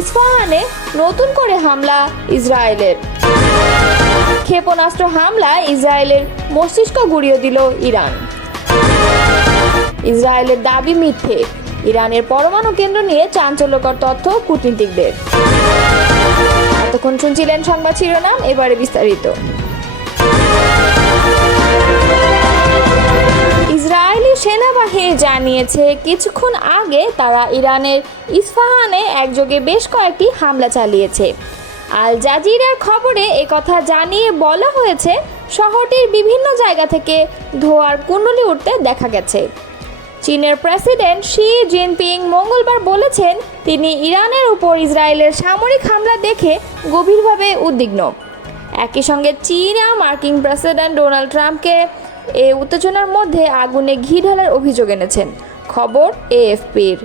ইস্পাহানে নতুন করে হামলা ইসরায়েলের। ক্ষেপণাস্ত্র হামলায় ইসরায়েলের মস্তিষ্ক গুড়িয়ে দিল ইরান। ইসরায়েলের দাবি মিথ্যে। ইরানের পরমাণু কেন্দ্র নিয়ে চাঞ্চল্যকর তথ্য কূটনীতিকদের। এতক্ষণ শুনছিলেন সংবাদ শিরোনাম, এবারে বিস্তারিত। সেনাবাহিনী জানিয়েছে, কিছুক্ষণ আগে তারা ইরানের ইস্পাহানে একযোগে বেশ কয়েকটি হামলা চালিয়েছে। আল জাজিরার খবরে একথা জানিয়ে বলা হয়েছে, শহরটির বিভিন্ন জায়গা থেকে ধোয়ার কুণ্ডলি উঠতে দেখা গেছে। চীনের প্রেসিডেন্ট শি জিনপিং মঙ্গলবার বলেছেন, তিনি ইরানের উপর ইসরায়েলের সামরিক হামলা দেখে গভীরভাবে উদ্বিগ্ন। একই সঙ্গে চীনা মার্কিন প্রেসিডেন্ট ডোনাল্ড ট্রাম্পকে এ উত্তেজনার মধ্যে আগুনে ঘি ঢালার অভিযোগ এনেছেন। খবর এএফপির।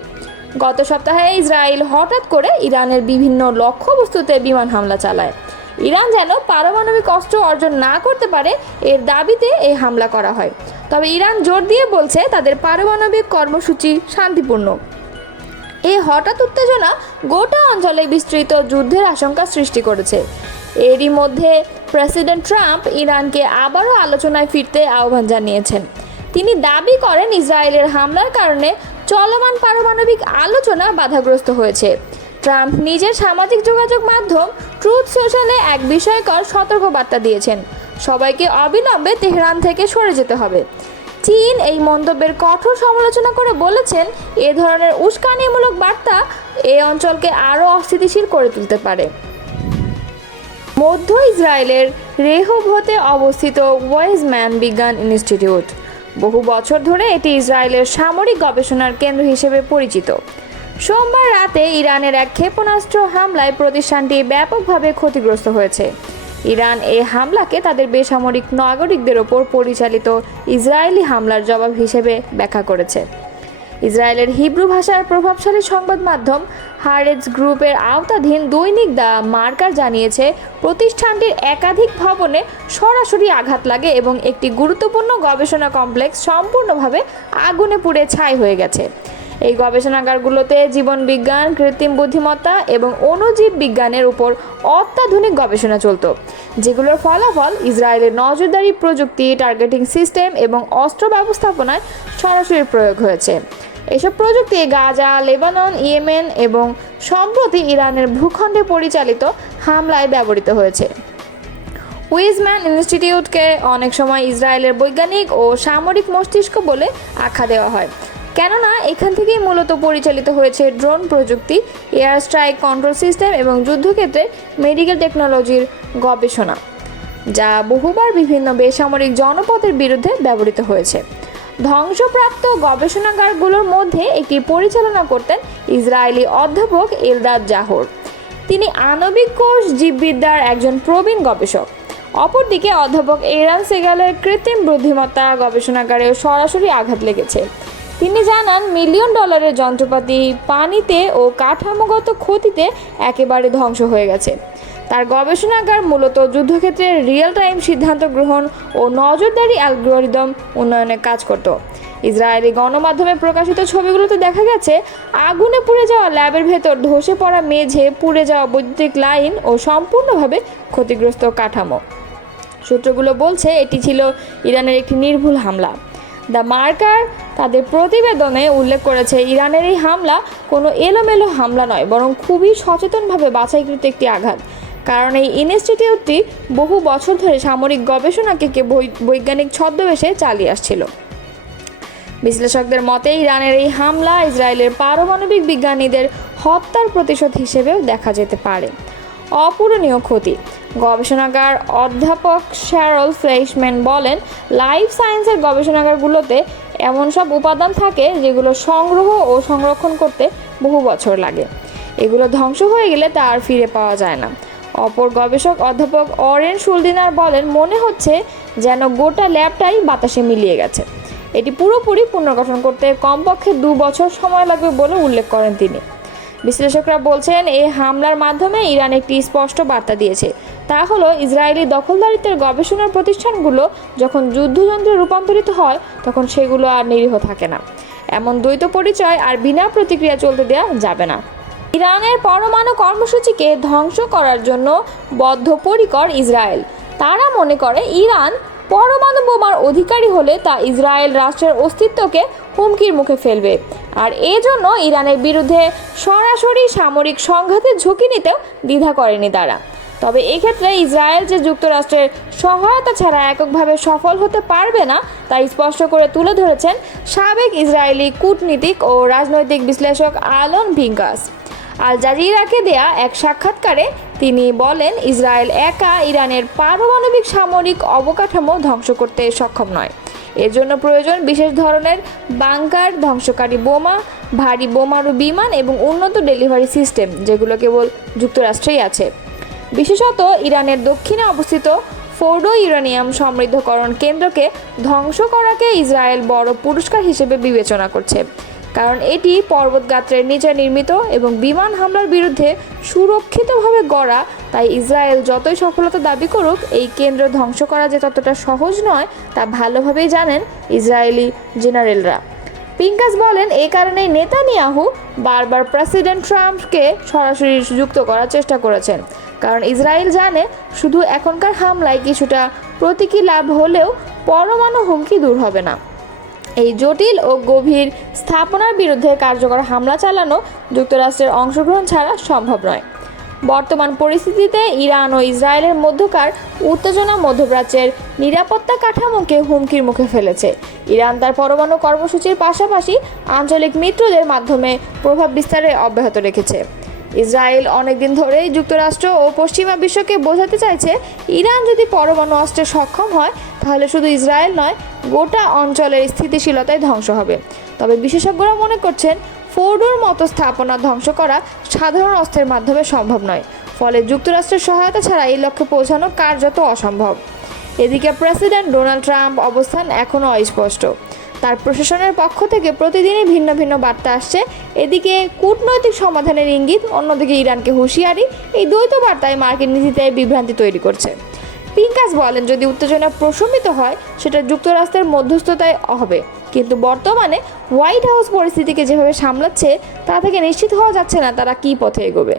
গত সপ্তাহে ইসরায়েল হঠাৎ করে ইরানের বিভিন্ন লক্ষ্যবস্তুতে বিমান হামলা চালায়। ইরান যেন পারমাণবিক অস্ত্র অর্জন না করতে পারে, এর দাবিতে এই হামলা করা হয়। তবে ইরান জোর দিয়ে বলছে তাদের পারমাণবিক কর্মসূচি শান্তিপূর্ণ। এই হঠাৎ উত্তেজনা গোটা অঞ্চলে বিস্তৃত যুদ্ধের আশঙ্কা সৃষ্টি করেছে। এরই মধ্যে প্রেসিডেন্ট ট্রাম্প ইরানকে আবারও আলোচনায় ফিরতে আহ্বান জানিয়েছেন। তিনি দাবি করেন ইসরায়েলের হামলার কারণে চলমান পারমাণবিক আলোচনা বাধাগ্রস্ত হয়েছে। ট্রাম্প নিজের সামাজিক যোগাযোগ মাধ্যম ট্রুথ সোশ্যালে এক বিষয়কর সতর্কবার্তা দিয়েছেন। সবাইকে অবিলম্বে তেহরান থেকে সরে যেতে হবে। চীন এই মন্তব্যের কঠোর সমালোচনা করে বলেছেন, এ ধরনের উস্কানিমূলক বার্তা এই অঞ্চলকে আরও অস্থিতিশীল করে তুলতে পারে। মধ্য ইসরায়েলের রেহোভতে অবস্থিত ওয়েজম্যান বিজ্ঞান ইনস্টিটিউট। বহু বছর ধরে এটি ইসরায়েলের সামরিক গবেষণার কেন্দ্র হিসেবে পরিচিত। সোমবার রাতে ইরানের এক ক্ষেপণাস্ত্র হামলায় প্রতিষ্ঠানটি ব্যাপকভাবে ক্ষতিগ্রস্ত হয়েছে। ইরান এই হামলাকে তাদের বেসামরিক নাগরিকদের ওপর পরিচালিত ইসরায়েলি হামলার জবাব হিসেবে ব্যাখ্যা করেছে। ইসরায়েলের হিব্রু ভাষার প্রভাবশালী সংবাদ মাধ্যম হারেজ গ্রুপের আওতাধীন দৈনিক দা মার্কার জানিয়েছে, প্রতিষ্ঠানটির একাধিক ভবনে সরাসরি আঘাত লাগে এবং একটি গুরুত্বপূর্ণ গবেষণা কমপ্লেক্স সম্পূর্ণভাবে আগুনে পুড়ে ছাই হয়ে গেছে। এই গবেষণাগারগুলোতে জীবন বিজ্ঞান, কৃত্রিম বুদ্ধিমত্তা এবং অণুজীব বিজ্ঞানের উপর অত্যাধুনিক গবেষণা চলত, যেগুলোর ফলাফল ইসরায়েলের নজরদারি প্রযুক্তি টার্গেটিং সিস্টেম এবং অস্ত্র ব্যবস্থাপনায় সরাসরি প্রয়োগ হয়েছে। এসব প্রযুক্তি গাজা, লেবানন, ইয়েমেন এবং সম্প্রতি ইরানের ভূখণ্ডে পরিচালিত হামলায় ব্যবহৃত হয়েছে। উইজম্যান ইনস্টিটিউটকে অনেক সময় ইসরায়েলের বৈজ্ঞানিক ও সামরিক মস্তিষ্ক বলে আখ্যা দেওয়া হয়। কেননা এখান থেকেই মূলত পরিচালিত হয়েছে ড্রোন প্রযুক্তি, এয়ার স্ট্রাইক কন্ট্রোল সিস্টেম এবং যুদ্ধক্ষেত্রে মেডিকেল টেকনোলজির গবেষণা, যা বহুবার বিভিন্ন বেসামরিক জনপথের বিরুদ্ধে ব্যবহৃত হয়েছে। ধ্বংসপ্রাপ্ত গবেষণাগারগুলোর মধ্যে একটি পরিচালনা করতেন ইসরায়েলি অধ্যাপক ইলদাদ জাহর। তিনি আণবিক কোষ জীববিদ্যার একজন প্রবীণ গবেষক। অপরদিকে অধ্যাপক এরান সেগালের কৃত্রিম বুদ্ধিমত্তা গবেষণাগারেও সরাসরি আঘাত লেগেছে। তিনি জানান, মিলিয়ন ডলারের যন্ত্রপাতি পানিতে ও কাঠামোগত ক্ষতিতে একেবারে ধ্বংস হয়ে গেছে। তার গবেষণাগার মূলত যুদ্ধক্ষেত্রে রিয়েল টাইম সিদ্ধান্ত গ্রহণ ও নজরদারি অ্যালগোরিদম উন্নয়নে কাজ করত। ইসরায়েলি গণমাধ্যমে প্রকাশিত ছবিগুলোতে দেখা গেছে, আগুনে পুড়ে যাওয়া ল্যাবের ভেতর ধসে পড়া মেঝে, পুড়ে যাওয়া বৈদ্যুতিক লাইন ও সম্পূর্ণভাবে ক্ষতিগ্রস্ত কাঠামো। সূত্রগুলো বলছে, এটি ছিল ইরানের একটি নির্ভুল হামলা। দ্য মার্কার তাদের প্রতিবেদনে উল্লেখ করেছে, ইরানের এই হামলা কোনো এলোমেলো হামলা নয়, বরং খুবই সচেতনভাবে বাছাইকৃত একটি আঘাত। কারণ এই ইনস্টিটিউটটি বহু বছর ধরে সামরিক গবেষণাকে কে বৈজ্ঞানিক ছদ্মবেশে চালিয়ে আসছিল। বিশ্লেষকদের মতে, ইরানের এই হামলা ইসরায়েলের পারমাণবিক বিজ্ঞানীদের হত্যার প্রতিশোধ হিসেবেও দেখা যেতে পারে। অপূরণীয় ক্ষতি। গবেষণাগার অধ্যাপক শ্যারল ফ্লেশম্যান বলেন, লাইফ সায়েন্সের গবেষণাগারগুলোতে এমন সব উপাদান থাকে যেগুলো সংগ্রহ ও সংরক্ষণ করতে বহু বছর লাগে। এগুলো ধ্বংস হয়ে গেলে তা আর ফিরে পাওয়া যায় না। অপর গবেষক অধ্যাপক অরেন সুলদিনার বলেন, মনে হচ্ছে যেন গোটা ল্যাবটাই বাতাসে মিলিয়ে গেছে। এটি পুরোপুরি পুনর্গঠন করতে কমপক্ষে দু বছর সময় লাগবে বলে উল্লেখ করেন তিনি। বিশ্লেষকরা বলছেন এই হামলার মাধ্যমে ইরান একটি স্পষ্ট বার্তা দিয়েছে। তা হলো, ইসরায়েলি দখলদারিত্বের গবেষণার প্রতিষ্ঠানগুলো যখন যুদ্ধযন্ত্রে রূপান্তরিত হয়, তখন সেগুলো আর নিরীহ থাকে না। এমন দ্বৈত পরিচয় আর বিনা প্রতিক্রিয়া চলতে দেওয়া যাবে না। ইরানের পরমাণু কর্মসূচিকে ধ্বংস করার জন্য বদ্ধপরিকর ইসরায়েল। তারা মনে করে, ইরান পরমাণু বোমার অধিকারী হলে তা ইসরায়েল রাষ্ট্রের অস্তিত্বকে হুমকির মুখে ফেলবে। আর এই জন্য ইরানের বিরুদ্ধে সরাসরি সামরিক সংঘাতের ঝুঁকি নিতেও দ্বিধা করেনি তারা। তবে এক্ষেত্রে ইসরায়েল যে যুক্তরাষ্ট্রের সহায়তা ছাড়া এককভাবে সফল হতে পারবে না, তা স্পষ্ট করে তুলে ধরেছেন সাবেক ইসরায়েলি কূটনীতিক ও রাজনৈতিক বিশ্লেষক আলন ভিঙ্কাস আল জাজিরাকে দেয়া এক সাক্ষাৎকারে তিনি বলেন, ইসরায়েল একা ইরানের পারমাণবিক সামরিক অবকাঠামো ধ্বংস করতে সক্ষম নয়। এর জন্য প্রয়োজন বিশেষ ধরনের বাংকার, ধ্বংসকারী বোমা, ভারী বোমারু বিমান এবং উন্নত ডেলিভারি সিস্টেম, যেগুলো কেবল যুক্তরাষ্ট্রেই আছে। বিশেষত ইরানের দক্ষিণে অবস্থিত ফোর্ডো ইউরেনিয়াম সমৃদ্ধকরণ কেন্দ্রকে ধ্বংস করাকে ইসরায়েল বড় পুরস্কার হিসেবে বিবেচনা করছে। কারণ এটি পর্বতগাত্রের নিচে নির্মিত এবং বিমান হামলার বিরুদ্ধে সুরক্ষিতভাবে গড়া। তাই ইসরায়েল যতই সফলতা দাবি করুক, এই কেন্দ্র ধ্বংস করা যে ততটা সহজ নয়, তা ভালোভাবেই জানেন ইসরায়েলি জেনারেলরা। পিঙ্কাস বলেন এই কারণেই নেতানিয়াহু বারবার প্রেসিডেন্ট ট্রাম্পকে সরাসরি যুক্ত করার চেষ্টা করেছেন। কারণ ইসরায়েল জানে, শুধু এখনকার হামলায় কিছুটা প্রতীকী লাভ হলেও পরমাণু হুমকি দূর হবে না। এই জটিল ও গভীর স্থাপনার বিরুদ্ধে কার্যকর হামলা চালানো যুক্তরাষ্ট্রের অংশগ্রহণ ছাড়া সম্ভব নয়। বর্তমান পরিস্থিতিতে ইরান ও ইসরায়েলের মধ্যকার উত্তেজনা মধ্যপ্রাচ্যের নিরাপত্তা কাঠামোকে হুমকির মুখে ফেলেছে। ইরান তার পরমাণু কর্মসূচির পাশাপাশি আঞ্চলিক মিত্রদের মাধ্যমে প্রভাব বিস্তারে অব্যাহত রেখেছে। ইসরায়েল অনেকদিন ধরেই যুক্তরাষ্ট্র ও পশ্চিমা বিশ্বকে বোঝাতে চাইছে, ইরান যদি পরমাণু অস্ত্রে সক্ষম হয় তাহলে শুধু ইসরায়েল নয়, গোটা অঞ্চলের স্থিতিশীলতায় ধ্বংস হবে। তবে বিশেষজ্ঞরা মনে করছেন, ফোর্ডোর মতো স্থাপনা ধ্বংস করা সাধারণ অস্ত্রের মাধ্যমে সম্ভব নয়। ফলে যুক্তরাষ্ট্রের সহায়তা ছাড়া এই লক্ষ্যে পৌঁছানো কার্যত অসম্ভব। এদিকে প্রেসিডেন্ট ডোনাল্ড ট্রাম্প অবস্থান এখনও অস্পষ্ট। তার প্রশাসনের পক্ষ থেকে প্রতিদিনই ভিন্ন ভিন্ন বার্তা আসছে। এদিকে কূটনৈতিক সমাধানের ইঙ্গিত, অন্যদিকে ইরানকে হুঁশিয়ারি, এই দ্বৈত বার্তায় মার্কিন নীতিতে বিভ্রান্তি তৈরি করছে। পিঙ্কাস বলেন, যদি উত্তেজনা প্রশমিত হয়, সেটা যুক্তরাষ্ট্রের মধ্যস্থতায় হবে। কিন্তু বর্তমানে হোয়াইট হাউস পরিস্থিতিকে যেভাবে সামলাচ্ছে, তা থেকে নিশ্চিত হওয়া যাচ্ছে না তারা কী পথে এগোবে।